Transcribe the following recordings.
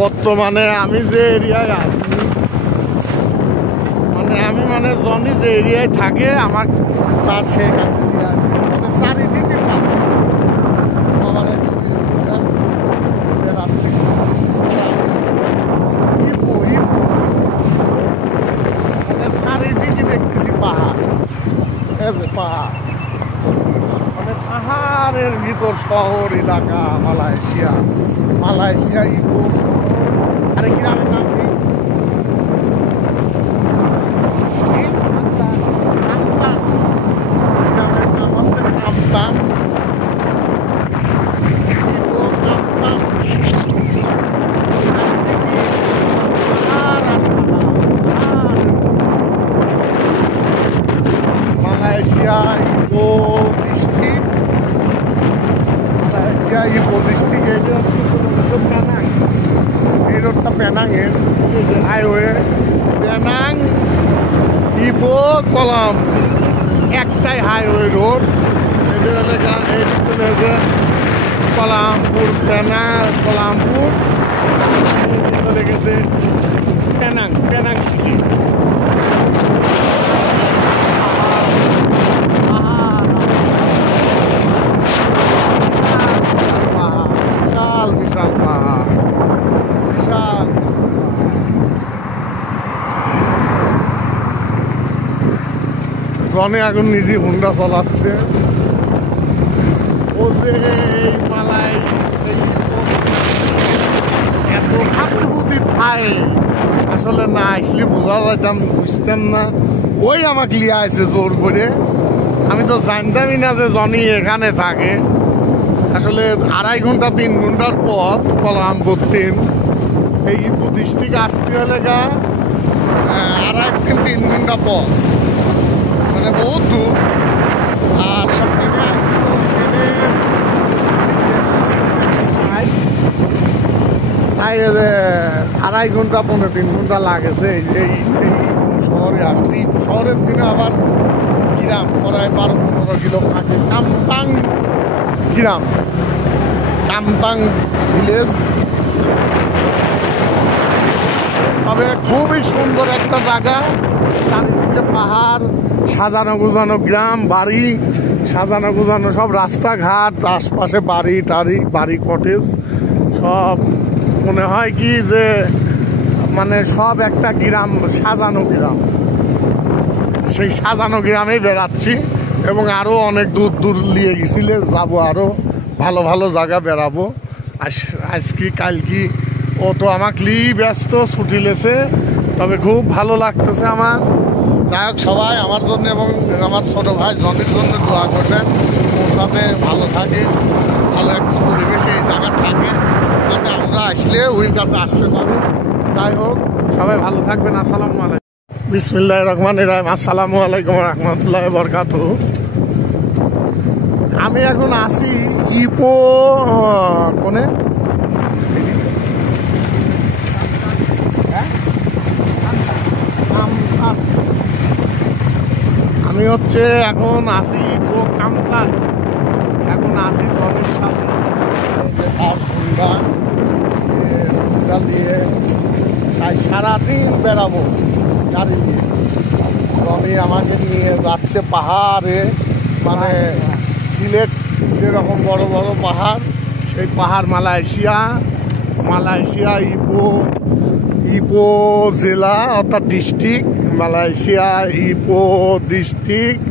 বর্তমানে আমি যে এরিয়ায় আছি, মানে জনি যে এরিয়ায় থাকে আমার তার সেই কাছে দিয়ে আছে। মানে চারিদিকে চারিদিকে দেখতেছি পাহাড়, পাহাড় মানে পাহাড়ের ভিতর শহর এলাকা। মালয়েশিয়া ইপো আরে গ্রামের নাম কি? মালয়েশিয়া ইপো ডিস্ট্রিক্ট, এই রোডটা পেনাংয়ের হাইওয়ে, পেনাং ইপো কলাম একটাই হাইওয়ে রোড। চলে যে কলামপুর কলামপুর চলে গেছে পেনাং সিটি। বিশাল পাহাড়, বিশাল। জনে এখন নিজে হুন্ডা চালাচ্ছে। ও যে এই মালাই এত হাতুবুদ্ধি থাকে, আসলে না আসলে বোঝা যাইতাম, বুঝতাম না। ওই আমাকে লিয়ে আছে জোর করে। আমি তো জানতামই না যে জনি এখানে থাকে। আসলে 2.5 ঘন্টা 3 ঘন্টার পথ কলামপুর 3 এই ইপো ডিস্ট্রিক্ট আসতে হলে 2.5-3 ঘন্টা পথ, মানে বহুত দূর। আর সব থেকে আসতে 2.5 ঘন্টা 3 ঘন্টা লাগেছে এই শহরে আসতে। শহরের দিনে আবার গ্রাম প্রায় 12-15 কিলো থাকে। কামতাং গ্রাম, কামতাং ভিলেজ। তবে খুবই সুন্দর একটা জায়গা, চারিদিকে পাহাড়, সাজানো গুজানো গ্রাম, বাড়ি সাজানো গুজানো, সব রাস্তাঘাট, আশপাশে বাড়ি কটেজ, সব মনে হয় কি যে মানে সব একটা গ্রাম, সাজানো গ্রাম। সেই সাজানো গ্রামেই বেড়াচ্ছি এবং আরো অনেক দূর নিয়ে গেছিলে যাবো, আরো ভালো ভালো জায়গা বেড়াবো। আজকে কালকে ও তো আমাকে ব্যস্ত ছুটি লেছে, তবে খুব ভালো লাগতেছে আমার। যাই হোক, সবাই আমার জন্য এবং আমার ছোট ভাই জনির জন্য দোয়া করবেন, ওর সাথে ভালো থাকে, ভালো একটা পরিবেশে এই জায়গা থাকে, যাতে আমরা আসলে ওই কাছে আসতে পারি। যাই হোক, সবাই ভালো থাকবেন। আসসালামু আলাইকুম। বিসমিল্লাহির রহমানির রহিম। আসসালামু আলাইকুম রহমতুল্লাহি ওয়া বারাকাতুহু। আমি এখন আছি ইপো কোনে আমি হচ্ছে এখন আছি ইপো কামতাং। এখন আছি জনের সাথে দিয়ে সারাদিন বেড়াবো গাড়ি নিয়ে। আমি আমাকে নিয়ে যাচ্ছে পাহাড়ে, মানে সিলেট যেরকম বড় বড় পাহাড়, সেই পাহাড় মালয়েশিয়া ইপো জেলা অর্থাৎ ডিস্ট্রিক্ট, মালয়েশিয়া ইপো ডিস্ট্রিক্ট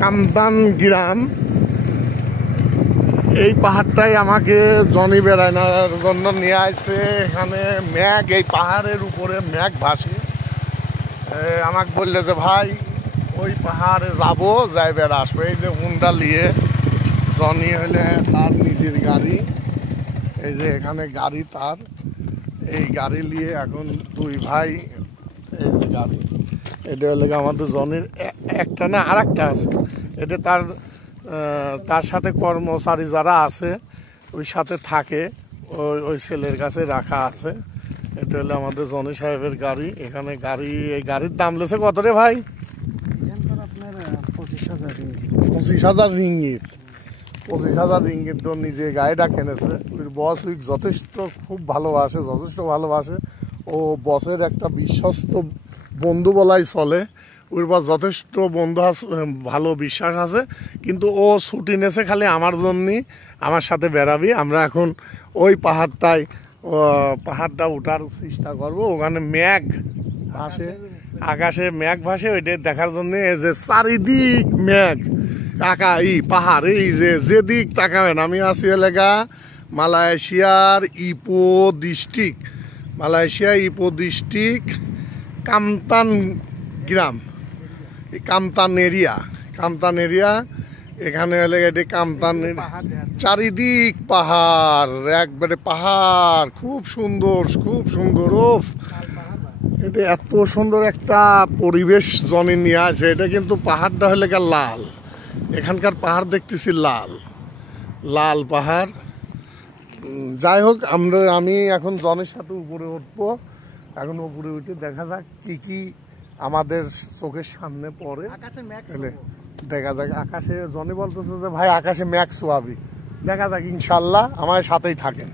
কামতাং গ্রাম। এই পাহাড়টাই আমাকে জনি বেড়ানোর জন্য নিয়ে আসছে। এখানে মেঘ, এই পাহাড়ের উপরে মেঘ ভাসে। আমাকে বললে যে ভাই ওই পাহাড়ে যাবো, যাই বেড়া আসবো। এই যে হুন্ডা নিয়ে জনি হইলে তার নিজের গাড়ি, এই যে এখানে গাড়ি তার, এই গাড়ি নিয়ে এখন দুই ভাই, এই যে গাড়ি, এটা হলে আমাদের জনির একটা না আর একটা আছে। এটা তার সাথে কর্মচারী যারা আছে ওই সাথে থাকে, ওই ছেলের কাছে রাখা আছে। এটা হলো আমাদের জনি সাহেবের গাড়ি। এখানে এই গাড়ির দাম লেছে কত রে ভাই? 25,000 রিঙ্গিত। 25,000 রিঙ্গিত নিজে গাড়িটা কিনেছে। ওর বস যথেষ্ট খুব ভালোবাসে, যথেষ্ট ভালোবাসে। ও বসের একটা বিশ্বস্ত বন্ধু বলাই চলে। ওর বস যথেষ্ট বন্ধু আছে, ভালো বিশ্বাস আছে। কিন্তু ও ছুটি নেছে খালি আমার জন্যই, আমার সাথে বেড়াবি। আমরা এখন ওই পাহাড়টা ওঠার চেষ্টা করব। ওখানে মেঘ ভাসে, আকাশে মেঘ ভাসে, ওইটা দেখার জন্য। যে চারিদিক মেঘ, পাহাড়, এই যেদিক তাকাবেন। আমি আছি এলাকা মালয়েশিয়ার ইপো ডিস্ট্রিক্ট কামতান গ্রাম, কামতান এরিয়া। এখানে এলাকাটি কামতান, চারিদিক পাহাড়, একবারে পাহাড়, খুব সুন্দর। এটা এত সুন্দর একটা পরিবেশ জনে নিয়ে আছে। এটা কিন্তু পাহাড়টা হলে লাল, এখানকার পাহাড় দেখতেছি লাল পাহাড়। যাই হোক, আমি এখন জনের সাথে উপরে উঠবো। এখন উপরে উঠে দেখা যাক কি আমাদের চোখের সামনে পড়ে। দেখা যাক আকাশে, জনে বলতেছে যে ভাই আকাশে মেঘ ছোঁয়াবি। দেখা যাক, ইনশাল্লাহ আমার সাথেই থাকেন।